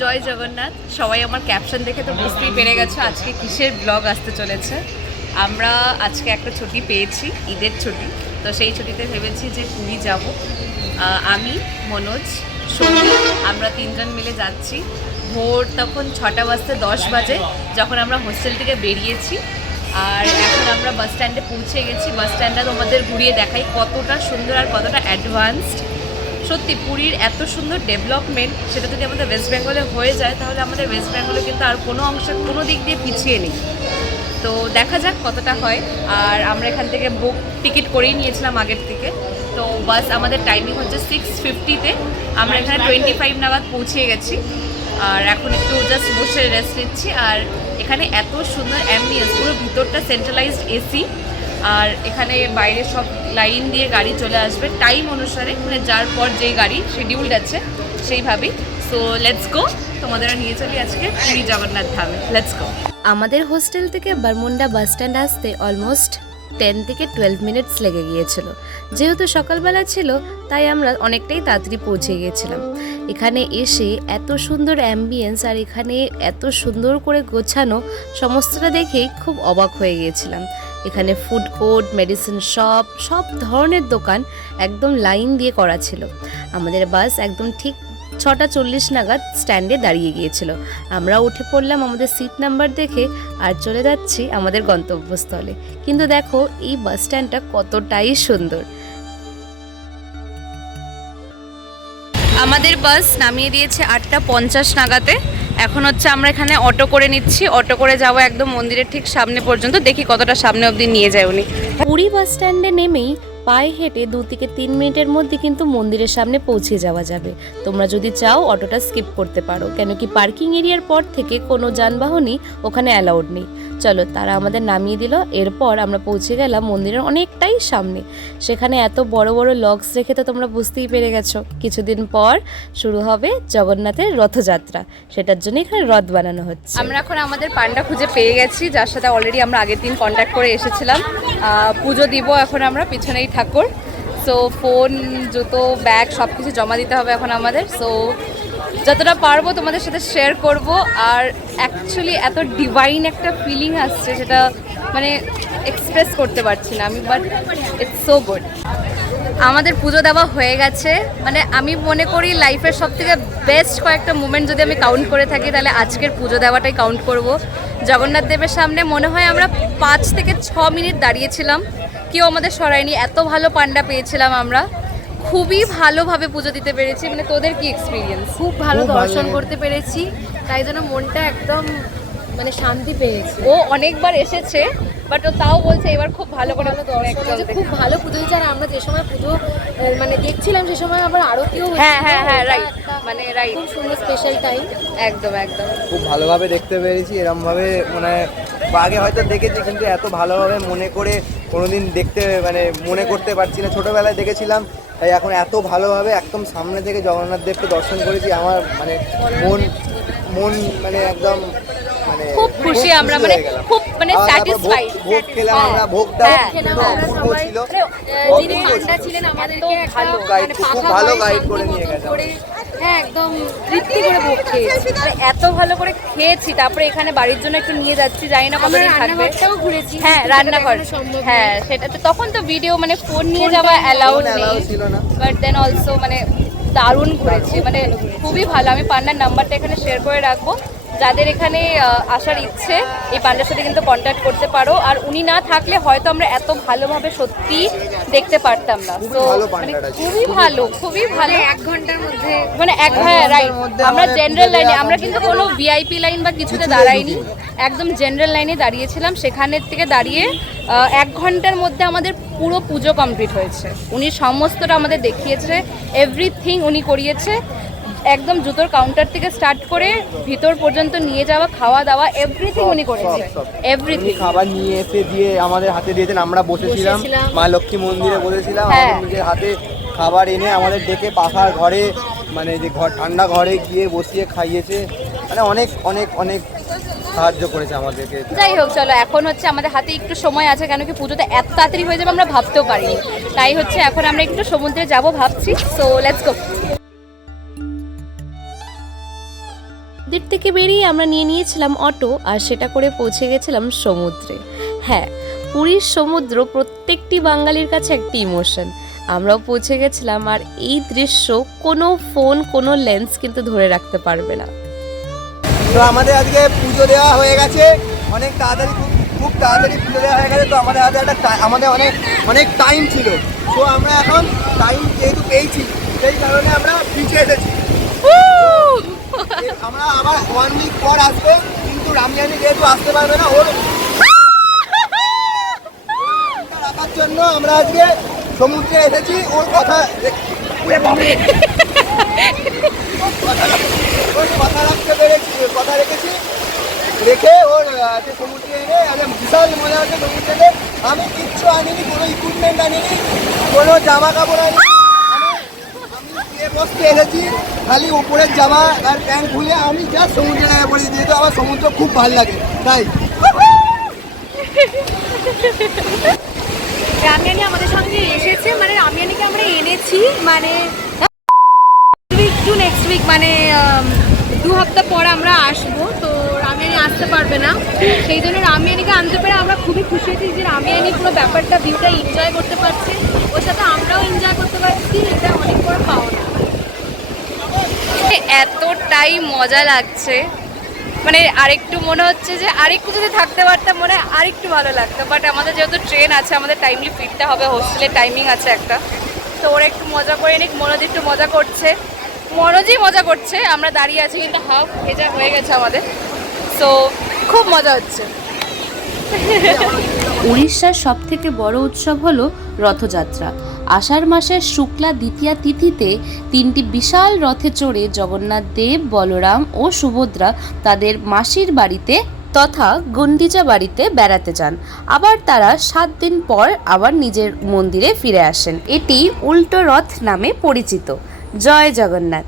জয় জগন্নাথ। সবাই আমার ক্যাপশন দেখে তো বুঝতেই পেরে গেছো আজকে কিসের ব্লগ আসতে চলেছে। আমরা আজকে একটা ছুটি পেয়েছি, ঈদের ছুটি। তো সেই ছুটিতে ভেবেছি যে পুরী যাব। আমি, মনোজ, সৌমি, আমরা তিনজন মিলে যাচ্ছি। ভোর তখন 6টা বাজতে 10 বাজে যখন আমরা হোস্টেল থেকে বেরিয়েছি। আর এখন আমরা বাস স্ট্যান্ডে পৌঁছে গেছি। বাস স্ট্যান্ডটা তোমাদের ঘুরিয়ে দেখাই কতটা সুন্দর আর কতটা অ্যাডভান্সড। সত্যি পুরীর এত সুন্দর ডেভেলপমেন্ট, সেটা যদি আমাদের ওয়েস্ট বেঙ্গলে হয়ে যায় তাহলে আমাদের ওয়েস্ট বেঙ্গলে কিন্তু আর কোনো অংশে কোনো দিক দিয়ে পিছিয়ে নেই। তো দেখা যাক কতটা হয়। আর আমরা এখান থেকে বুক টিকিট করেই নিয়েছিলাম আগের থেকে। তো বাস আমাদের টাইমিং হচ্ছে 6:50-তে। আমরা এখানে 25 নাগাদ পৌঁছে গেছি। আর এখন একটু জাস্ট বসে রেস্ট নিচ্ছি। আর এখানে এত সুন্দর অ্যাম্বিয়েন্স, পুরো ভিতরটা সেন্ট্রালাইজড এসি। আর এখানে বাইরে সব লাইন দিয়ে গাড়ি চলে আসবে টাইম অনুসারে, মানে যার পর যেই গাড়ি শিডিউলড আছে সেইভাবেই। সো লেটস গো, তোমাদের নিয়ে চলি আজকে পুরী জগন্নাথ ধামে। Let's go. আমাদের হোস্টেল থেকে বারমুন্ডা বাস স্ট্যান্ড আসতে অলমোস্ট 10 থেকে 12 মিনিটস লেগে গিয়েছিল। যেহেতু সকালবেলা ছিল তাই আমরা অনেকটাই তাড়াতাড়ি পৌঁছে গিয়েছিলাম। এখানে এসে এত সুন্দর অ্যাম্বিয়েন্স আর এখানে এত সুন্দর করে গোছানো, সমস্তটা দেখেই খুব অবাক হয়ে গিয়েছিলাম। এখানে ফুড কোর্ট, মেডিসিন শপ, সব ধরনের দোকান একদম লাইন দিয়ে করা ছিল। আমাদের বাস একদম ঠিক 6:40 নাগাদ স্ট্যান্ডে দাঁড়িয়ে গিয়েছিল। আমরা উঠে পড়লাম আমাদের সিট নাম্বার দেখে আর চলে যাচ্ছি আমাদের গন্তব্যস্থলে। কিন্তু দেখো এই বাস স্ট্যান্ডটা কতটাই সুন্দর। আমাদের বাস নামিয়ে দিয়েছে 8:50 নাগাদে। এখন হচ্ছে আমরা এখানে অটো করে নিচ্ছি। অটো করে যাবো একদম মন্দিরের ঠিক সামনে পর্যন্ত। দেখি কতটা সামনে অবধি নিয়ে যায় উনি। পুরী বাস স্ট্যান্ডে নেমেই পায়ে হেঁটে 2 থেকে 3 মিনিটের মধ্যে কিন্তু মন্দিরের সামনে পৌঁছে যাওয়া যাবে। তোমরা যদি চাও অটোটা স্কিপ করতে পারো, কেন কি পার্কিং এরিয়ার পর থেকে কোনো যানবাহনই ওখানে অ্যালাউড নেই। চলো, তারা আমাদের নামিয়ে দিল। এরপর আমরা পৌঁছে গেলাম মন্দিরের অনেকটাই সামনে। সেখানে এত বড় বড় লগস রেখে তো তোমরা বুঝতেই পেরে গেছো কিছুদিন পর শুরু হবে জগন্নাথের রথযাত্রা। সেটার জন্য এখানে রথ বানানো হচ্ছে। আমরা এখন আমাদের পান্ডা খুঁজে পেয়ে গেছি, যার সাথে অলরেডি আমরা আগের দিন কন্ট্যাক্ট করে এসেছিলাম। পুজো দিব এখন আমরা, পিছনেই ঠাকুর। সো ফোন, জুতো, ব্যাগ সব কিছু জমা দিতে হবে এখন আমাদের। সো যতটা পারবো তোমাদের সাথে শেয়ার করব। আর অ্যাকচুয়ালি এত ডিভাইন একটা ফিলিং আসছে, সেটা মানে এক্সপ্রেস করতে পারছি না আমি, বাট ইটস সো গুড। আমাদের পুজো দেওয়া হয়ে গেছে। মানে আমি মনে করি লাইফের সবথেকে বেস্ট কয়েকটা মুমেন্ট যদি আমি কাউন্ট করে থাকি তাহলে আজকের পুজো দেওয়াটাই কাউন্ট করব। জগন্নাথ দেবের সামনে মনে হয় আমরা 5 থেকে 6 মিনিট দাঁড়িয়েছিলাম, কেউ আমাদের সরায়নি। এত ভালো পান্ডা পেয়েছিলাম আমরা, খুবই ভালোভাবে পুজো দিতে পেরেছি। মানে তোদের কি এক্সপিরিয়েন্স? খুব ভালো দর্শন করতে পেরেছি, তাই জন্য মনটা একদম মানে শান্তি পেয়েছি। ও অনেকবার এসেছে বাট ও তাও বলছে এবার খুব ভালো করে খুব ভালো পুজো দিচ্ছে। আর আমরা যে সময় পুজো মানে দেখছিলাম সে সময় আবার আরতিও হচ্ছিল। হ্যাঁ রাইট, মানে রাইট, খুব সুন্দর স্পেশাল টাইম। একদম একদম খুব ভালোভাবে দেখতে পেরেছি। এরমভাবে মানে আগে হয়তো দেখেছি কিন্তু এত ভালোভাবে মনে করে কোনোদিন দেখতে মানে মনে করতে পারছি না। ছোটোবেলায় দেখেছিলাম, তাই এখন এত ভালোভাবে একদম সামনে থেকে জগন্নাথ দেবকে দর্শন করেছি। আমার মানে মন মানে একদম মানে খুব খুশি আমরা, মানে খুব মানে স্যাটিসফাইড। ভোগ খেলাম আমরা, ভোগটাও কিন্তু অপূর্ব ছিল। যিনি পান্ডা ছিলেন আমাদেরকে ভালো মানে খুব ভালো গাইড করে নিয়ে গেছে। হ্যাঁ, একদম তৃপ্তি করে ভোগ খেয়েছি। এত ভালো করে খেয়েছি, তারপরে এখানে বাড়ির জন্য একটু নিয়ে যাচ্ছি, জানি না কতদিন থাকবে। রান্নাঘরটাও ঘুরেছি। হ্যাঁ, রান্নাঘর, হ্যাঁ সেটা তো তখন তো ভিডিও মানে ফোন নিয়ে যাওয়া অ্যালাউড নেই, ছিল না। বাট দেন অলসো মানে দারুণ ঘুরেছি, মানে খুবই ভালো। আমি পান্ডার নাম্বারটা এখানে শেয়ার করে রাখবো। যাদের এখানে আসার ইচ্ছে এই পান্ডার সাথে কিন্তু কন্ট্যাক্ট করতে পারো। আর উনি না থাকলে হয়তো আমরা এত ভালোভাবে সত্যি দেখতে পারতাম না। তো মানে খুবই ভালো, খুবই ভালো। 1 ঘন্টার মধ্যে মানে রাইট, আমরা জেনারেল লাইনে, আমরা কিন্তু কোনো ভিআইপি লাইন বা কিছুতে দাঁড়াইনি, একদম জেনারেল লাইনে দাঁড়িয়েছিলাম। সেখানের থেকে দাঁড়িয়ে 1 ঘন্টার মধ্যে আমাদের পুরো পুজো কমপ্লিট হয়েছে। উনি সমস্তটা আমাদের দেখিয়েছে, এভরিথিং উনি করিয়েছে। একদম জুতোর কাউন্টার থেকে স্টার্ট করে ভিতর পর্যন্ত নিয়ে যাওয়া, খাওয়া দাওয়া, এভরিথিং উনি করেছে। এভরিথিং খাবার নিয়ে এসে দিয়ে আমাদের হাতে দিয়েছেন। আমরা বসেছিলাম মা লক্ষ্মী মন্দিরে বসেছিলাম, নিজের হাতে খাবার এনে আমাদের ডেকে পাখার ঘরে, মানে যে ঘর ঠান্ডা ঘরে গিয়ে বসিয়ে খাইয়েছে। মানে অনেক অনেক অনেক সাহায্য করেছে আমাদেরকে। যাই হোক, চলো এখন হচ্ছে আমাদের হাতে একটু সময় আছে, কেন কি পুজোতে এত তাড়াতাড়ি হয়ে যাবে আমরা ভাবতেও পারিনি। তাই হচ্ছে এখন আমরা একটু সমুদ্রে যাব ভাবছি। So let's go. মন্দির থেকে বেরিয়ে আমরা নিয়ে নিয়েছিলাম অটো, আর সেটা করে পৌঁছে গেছিলাম সমুদ্রে। হ্যাঁ, পুরীর সমুদ্র প্রত্যেকটি বাঙালির কাছে একটি ইমোশন। আমরাও পৌঁছে গেছিলাম, আর এই দৃশ্য কোনো ফোন, কোনো লেন্স কিন্তু ধরে রাখতে পারবে না। তো আমাদের আজকে পুজো দেওয়া হয়ে গেছে অনেক তাড়াতাড়ি, খুব তাড়াতাড়ি পুজো দেওয়া হয়ে গেছে। তো আমাদের হাতে আমাদের অনেক টাইম ছিল। তো আমরা এখন টাইম যেহেতু পেয়েছি সেই কারণে আমরা বিচে এসেছি। আমরা আবার 1 উইক পর আসবো, কিন্তু রামজানি যেহেতু আসতে পারবে না, ওর রাখার জন্য আমরা আজকে সমুদ্রে এসেছি। ওর কথা রাখতে পেরেছি, কথা রেখেছি, রেখে ওর সমুদ্রে এনে বিশাল মজা হচ্ছে সমুদ্রে। আমি কিচ্ছু আনিনি, কোনো ইকুইপমেন্ট আনিনি, কোনো জামা কাপড় আনিনি। আমি গিয়ে বসতে এসেছি, খালি উপরের জামা আর প্যান্ট খুলে আমি যা সমুদ্রে নেমে পড়ি, যেহেতু আমার সমুদ্র খুব ভালো লাগে তাই। রামিয়ানি আমাদের সঙ্গে এসেছে, মানে রামিয়ানিকে আমরা এনেছি মানে উইক টু নেক্সট উইক, মানে 2 সপ্তাহ পর আমরা আসবো। তো রামিয়ানি আসতে পারবে না, সেই জন্য রামিয়ানিকে আনতে পেরে আমরা খুবই খুশি হয়েছি যে রামিয়ানি পুরো ব্যাপারটা, ভিউটা এনজয় করতে পারছে, ওর সাথে আমরাও এনজয় করতে পারছি। এটা অনেক বড় পাওনা। এতটাই মজা লাগছে, মানে আরেকটু মনে হচ্ছে যে আরেকটু যদি থাকতে পারতাম মনে হয় আরেকটু ভালো লাগতো। বাট আমাদের যেহেতু ট্রেন আছে, আমাদের টাইমলি ফিরতে হবে, হোস্টেলের টাইমিং আছে একটা। তো ওরা একটু মজা করে নিক, মনোজ একটু মজা করছে, মনোজই মজা করছে। আমরা দাঁড়িয়ে আছি কিন্তু হাফ ভেজা হয়ে গেছে আমাদের, সো খুব মজা হচ্ছে। উড়িষ্যার সবথেকে বড় উৎসব হলো রথযাত্রা। আষাঢ় মাসের শুক্লা দ্বিতীয়া তিথিতে 3টি বিশাল রথে চড়ে জগন্নাথ দেব, বলরাম ও সুভদ্রা তাদের মাসির বাড়িতে তথা গুন্ডিচা বাড়িতে বেড়াতে যান। আবার তারা 7 দিন পর আবার নিজের মন্দিরে ফিরে আসেন। এটি উল্টো রথ নামে পরিচিত। জয় জগন্নাথ।